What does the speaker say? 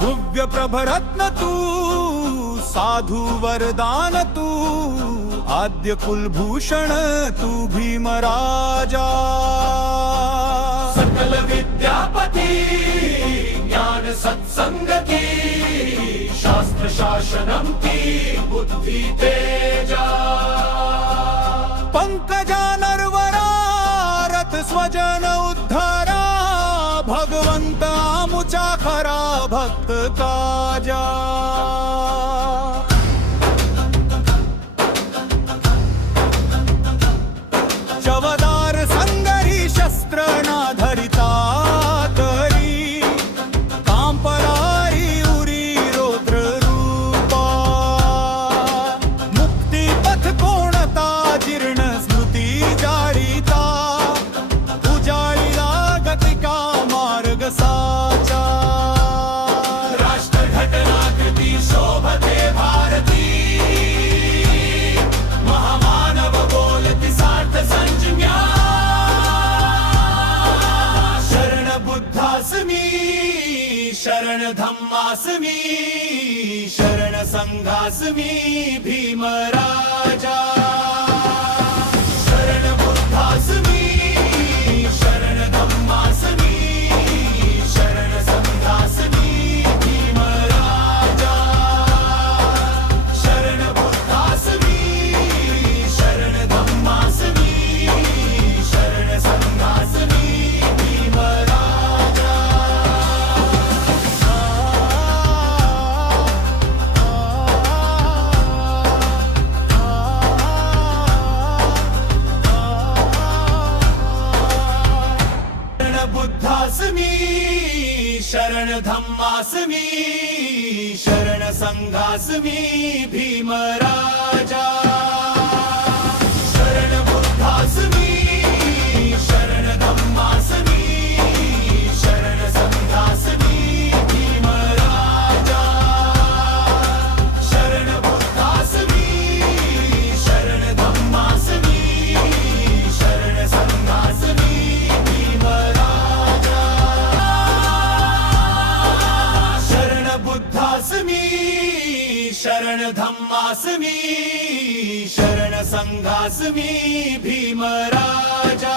भव्य प्रभरत्न तू, साधु वरदान तू, आद्य कुलभूषण तू भीमराजा। सकल विद्यापती ज्ञान सत्संग की, शास्त्र शासनम की बुद्धि तेजा। पंकजा नरवरा रथ स्वजन उद्धारा, भगवंत आमुचा खरा भक्त काजा। चवदार संगरी शस्त्र ना धरिता तरी, कांपरारी उरी रौद्र रूपा। मुक्ती पथ कोणता जीर्ण स्मृती जाळीता, उजाळीला गतिका मार्ग साचा। राष्ट्र घटनाकृती शोभते भारती, महामानव बोलती सार्थ संज्ञा। शरण बुद्धास्मी, शरण धम्मास्मी, शरण संघास्मी भीमराजा। शरण बुद्धास्मी, शरण धम्मास्मी, शरण संघास्मी भीमराजा। शरण बुद्धास्मी, शरण धम्मास्मी, शरण संघास्मी भीमराजा। शरण बुद्धास्मी, शरण धम्मास्मी, शरण संघास्मी भीमराजा। शरण बुद्धास्मी, शरण धम्मास्मी, शरण संघास्मी भीमराजा। शरण बुद्धास्मी, शरण धम्मास्मी, शरण संघास्मी भीमराजा। शरण बुद्धास्मी, शरण धम्मास्मी, शरण संघास्मी भीमराजा।